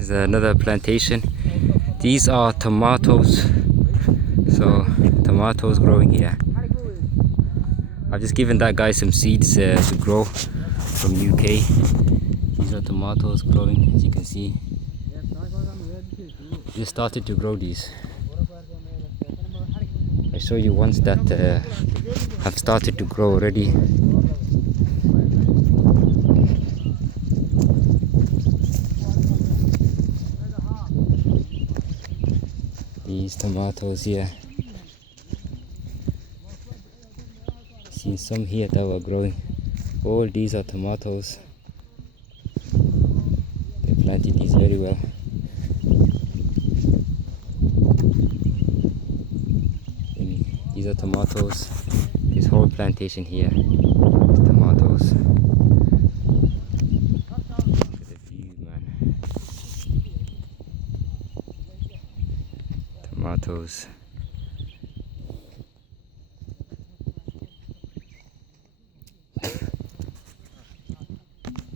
This is another plantation. These are tomatoes. So tomatoes growing here. I've just given that guy some seeds to grow from UK. These are tomatoes growing, as you can see. Just started to grow these. I show you ones that have started to grow already. These tomatoes here. Seen some here that were growing. All these are tomatoes. They planted these very well. And these are tomatoes. This whole plantation here is tomatoes. Look at the view, man. Tomatoes.